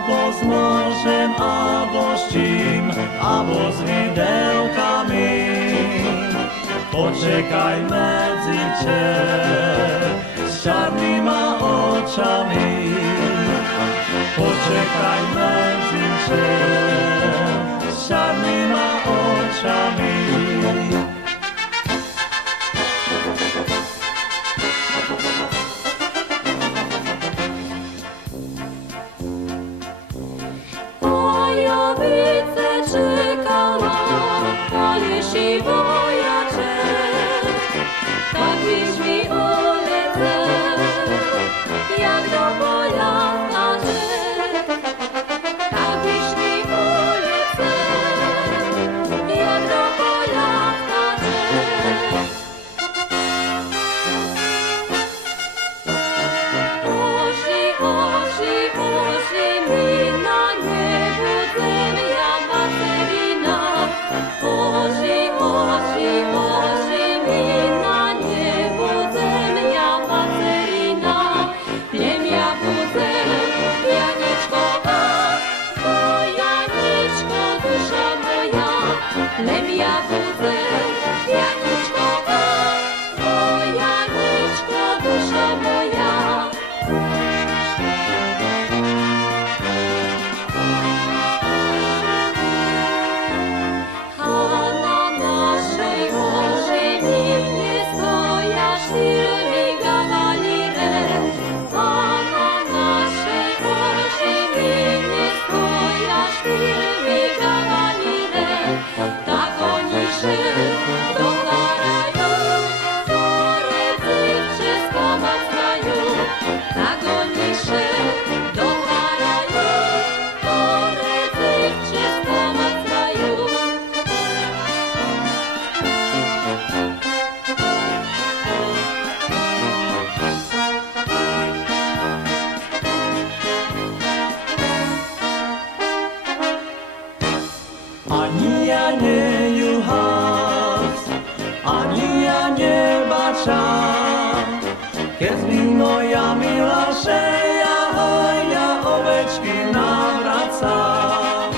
Abo s nožem, abo s čím, abo s videokami. Počekaj medzi s čarnýma očami. Počekaj medzi s čarnýma očami. Pojowice czekała, Jeśli wojaczek, tak wiesz mi ulicę, jak do pola znaczek. Tak wiesz mi ulicę, jak do pola znaczek. Osi, osi, osi mi na niebu zemia Materina. Osi, osi, osi mi na niebu zemia Materina. Plemię budzę, Janiczko, o Janiczko, dusza moja. Plemię budzę, Janiczko, o Janiczko, dusza moja. A na naszej ożeninie stoja sztyrmi gawalire. A na naszej ożeninie stoja sztyrmi gawalire. Tak oni szli do kraju, które wszystko macnają. Tak oni szli do kraju, które wszystko macnają. Ani ja nie juhas, ani ja nie bačam, keď mi moja milá šeja hoja ovečky navracam.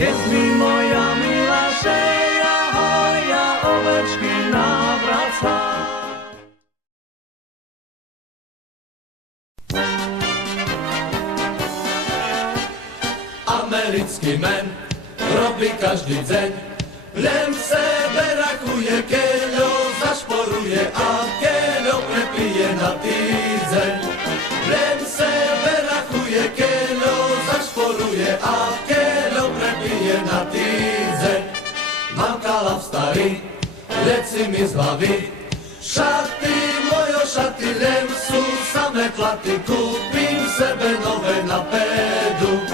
Keď mi moja milá šeja hoja ovečky navracam. Americký men robí každý deň, len v sebe rakuje, keď ho zašporuje a keď ho prepije na týdzeň. Len v sebe rakuje, keď ho zašporuje a keď ho prepije na týdzeň. Mamkala v starý, leci mi z hlavy, šaty, mojo šaty, len sú samé klaty, kúpim sebe nové na pédu.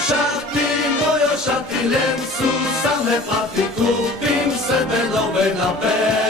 Šaty, mojo šaty, len sú samé platy, kúpim sebe nové na pédu.